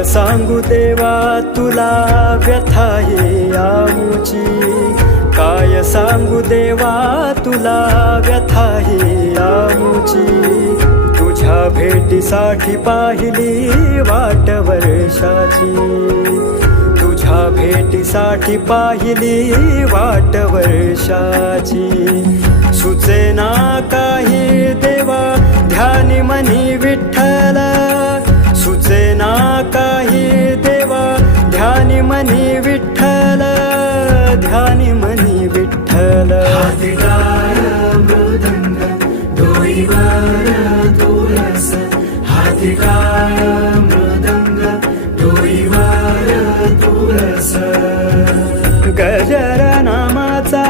काय सांगू देवा तुला व्यथा ही आमुची, काय सांगू देवा तुला व्यथा ही आमुची. तुझ्या भेटीसाठी पाहिली वाट वर्षाची, तुझ्या भेटीसाठी पाहिली वाट वर्षाची. सुचेना काही देवा ध्यानी मनी विठ्ठल, सुचेना काही देवा ध्यानी मनी विठ्ठल, ध्यानी मनी विठ्ठल. हाती टाळ मृदंग डोईवर तुळस, हाती टाळ मृदंग डोईवर तुळस. गजर नामाचा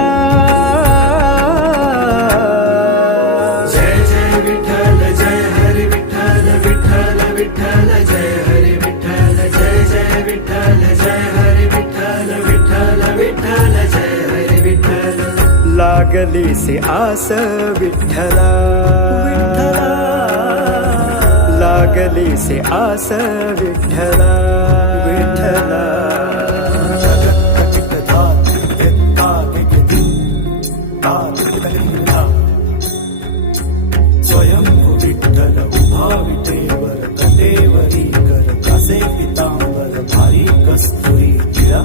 जय जय विठ्ठल जय हरी विठ्ठल, विठ्ठल विठ्ठल जय हरी विठ्ठल, जय जय विठ्ठल जय हरी विठ्ठल, विठ्ठल विठ्ठल जय हरी विठ्ठल. लागली से आस विठ्ठला, लागली से आस विठ्ठला, विठ्ठला. स्वयंभू विठ्ठल उभा विटेवर, कटेवरी कर कसे पितांबर, भारी कस्तुरी तिळा.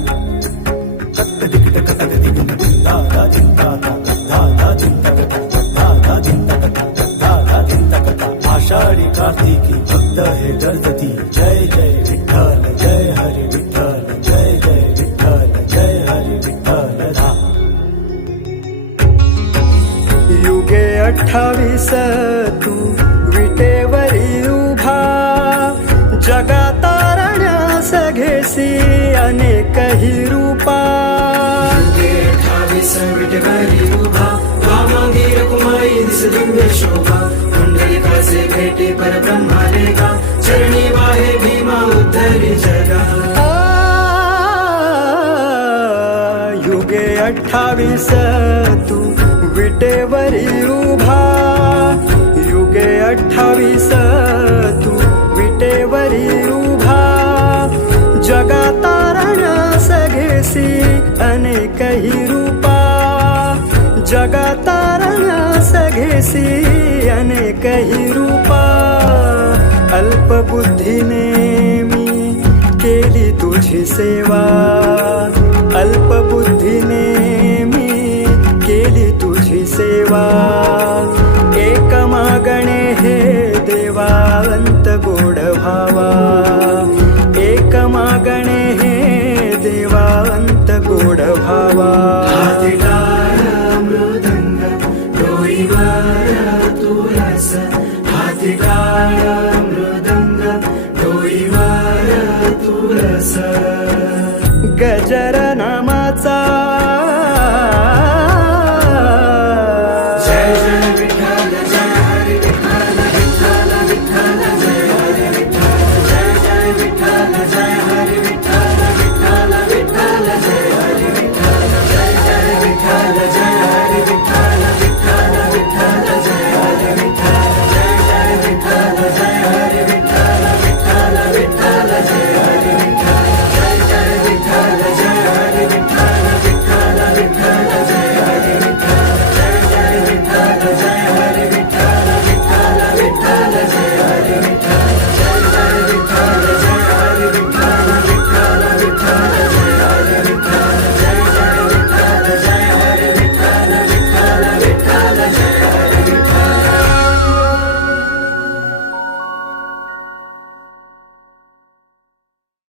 कत्त दिक्ट कतक दिगम दादा चिंता दादा चिंता दादा चिंता दादा चिंता. आषाढी कार्तिकी भक्त हे जळती, जय जय विठ्ठल जय हरी विठ्ठल, जय जय विठ्ठल जय हरी विठ्ठल. युगे 28 तू विटेवरी उभा, जगा तारण्यास घेसी अनेकही रूपा. युगे 28 विटेवरी उभा, वामांगी रकुमाई दिस दिव्य शोभा. पुंडलिकाचे भेटी परब्रह्माले गा, चरणी वाहे भीमा उद्धरी जगा. युगे 28 तू विटेवरी उभा, युगे 28 तू विटेवरी उभा. जगा तारण्यास घेसी अनेकही रूपा, जगा तारण्यास घेसी अनेकही रूपा. अल्पबुद्धीने मी केली तुझी सेवा, अल्पबुद्धीने मी केली तुझी सेवा. एक मागणे हे देवा अंत गोड भावा, एक मागणे हे देवा अंत गोड भावा.